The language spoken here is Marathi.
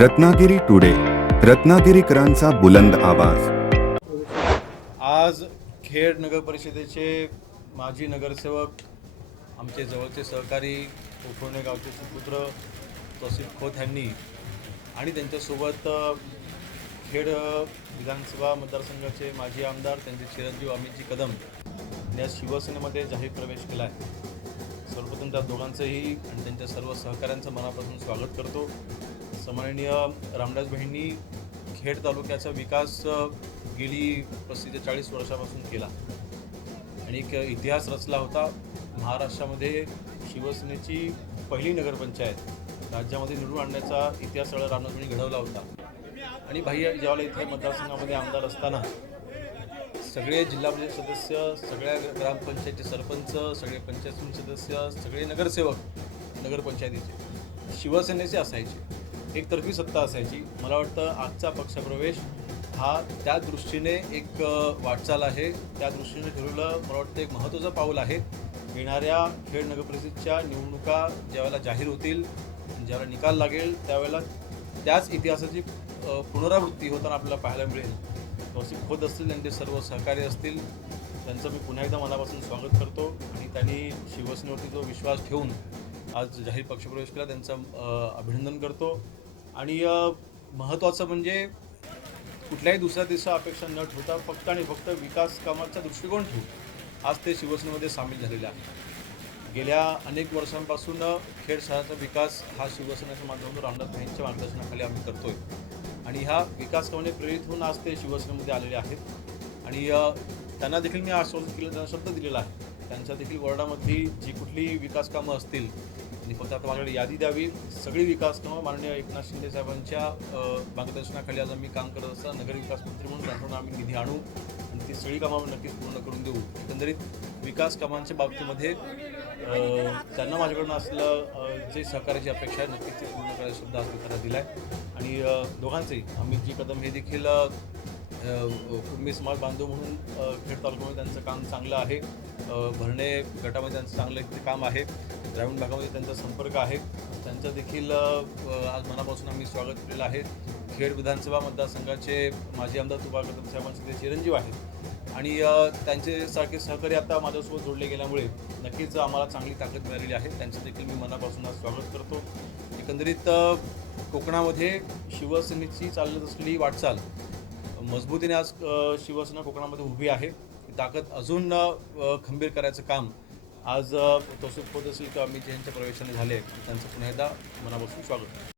रत्नागिरी टुडे रत्नागिरीकरांचा बुलंद आवाज. आज खेड नगर परिषदेचे माजी नगरसेवक आमचे जवळचे सहकारी कोकणे गावचे सुपुत्र तौसिफ खोत यांनी आणि त्यांच्यासोबत खेड विधानसभा मतदारसंघाचे माजी आमदार त्यांचे चिरंजीव अमितजी कदम या शिवसेनेमध्ये जाहीर प्रवेश केला आहे सर्वप्रथम त्या दोघांचंही आणि त्यांच्या सर्व सहकाऱ्यांचं मनापासून स्वागत करतो. सन्माननीय रामदास बहिणी खेड तालुक्याचा विकास गेली पस्तीस ते चाळीस वर्षापासून केला. आणि एक इतिहास रचला होता. महाराष्ट्रामध्ये शिवसेनेची पहिली नगरपंचायत राज्यामध्ये निवडून आणण्याचा इतिहास सगळा रामदास घडवला होता. आणि भाई ज्यावेळेला इथे मतदारसंघामध्ये आमदार असताना सगळे जिल्हा परिषद सदस्य सगळ्या ग्रामपंचायतचे सरपंच सगळे पंचायत सदस्य सगळे नगरसेवक नगरपंचायतीचे शिवसेनेचे असायचे. एकतर्फी सत्ता असायची. मला वाटतं आजचा पक्षप्रवेश हा त्या दृष्टीने एक वाटचाल आहे. त्या दृष्टीने ठरवलं मला वाटतं एक महत्त्वाचं पाऊल आहे. येणाऱ्या खेड नगरपरिषदच्या निवडणुका ज्यावेळेला जाहीर होतील ज्यावेळेला निकाल लागेल त्यावेळेला त्याच इतिहासाची पुनरावृत्ती होताना आपल्याला पाहायला मिळेल. तौसिफ खोत असतील त्यांचे सर्व सहकारी असतील त्यांचं मी पुन्हा एकदा मनापासून स्वागत करतो आणि त्यांनी शिवसेनेवरती जो विश्वास ठेवून आज जाहीर पक्षप्रवेश केला त्यांचं अभिनंदन करतो. आणि महत्त्वाचं म्हणजे कुठल्याही दुसऱ्या दिवसा अपेक्षा न ठेवता फक्त आणि फक्त विकास कामाचा दृष्टिकोन ठेवून आज ते शिवसेनेमध्ये सामील झालेले आहे गेल्या अनेक वर्षांपासून खेड शहराचा विकास हा शिवसेनेच्या माध्यमातून रामदास भाईंच्या मार्गदर्शनाखाली आम्ही करतोय. आणि ह्या विकास कामाने प्रेरित होऊन आज ते शिवसेनेमध्ये आलेले आहेत. आणि त्यांना देखील मी आश्वासन केलं त्यांना शब्द दिलेला आहे. त्यांच्या देखील वॉर्डामध्ये जी कुठली विकास कामं असतील आणि फक्त आता माझ्याकडे यादी द्यावी. सगळी विकास कामं माननीय एकनाथ शिंदे साहेबांच्या मार्गदर्शनाखाली आज आम्ही काम करत असताना नगर विकास मंत्री म्हणून त्यांच्याकडून आम्ही निधी आणू आणि ती सगळी कामं आम्ही नक्कीच पूर्ण करून देऊ. एकंदरीत विकास कामांच्या बाबतीमध्ये त्यांना माझ्याकडून असलं जे सहकार्याची अपेक्षा आहे नक्कीच ते पूर्ण करायला सुद्धा आज त्यांना दिला आहे आणि अ, दोघांचेही अमितजी कदम हे देखील अ, कुटुंबी समाज बांधव म्हणून खेड तालुक्यामध्ये त्यांचं काम चांगलं आहे. भरणे गटामध्ये त्यांचं चांगलं ते काम आहे. ग्रामीण भागामध्ये त्यांचा संपर्क आहे. त्यांचं देखील आज मनापासून आम्ही स्वागत केलेलं आहे. खेड विधानसभा मतदारसंघाचे माजी आमदार तुबा कदम साहेबांचे ते चिरंजीव आहेत. आणि त्यांचे सारखे सहकारी आता माझ्यासोबत जोडले गेल्यामुळे नक्कीच आम्हाला चांगली ताकद मिळालेली आहे. त्यांचं देखील मी मनापासून आज स्वागत करतो. एकंदरीत कोकणामध्ये शिवसेनेची चालत असलेली वाटचाल मजबूतीने आज शिवसेना कोकणामध्ये उभी आहे. ताकद अजून खंबीर करायचं काम आज तोसुख होत असेल किंवा आम्ही यांच्या प्रवेशाने झाले. त्यांचं पुन्हा एकदा मनापासून स्वागत.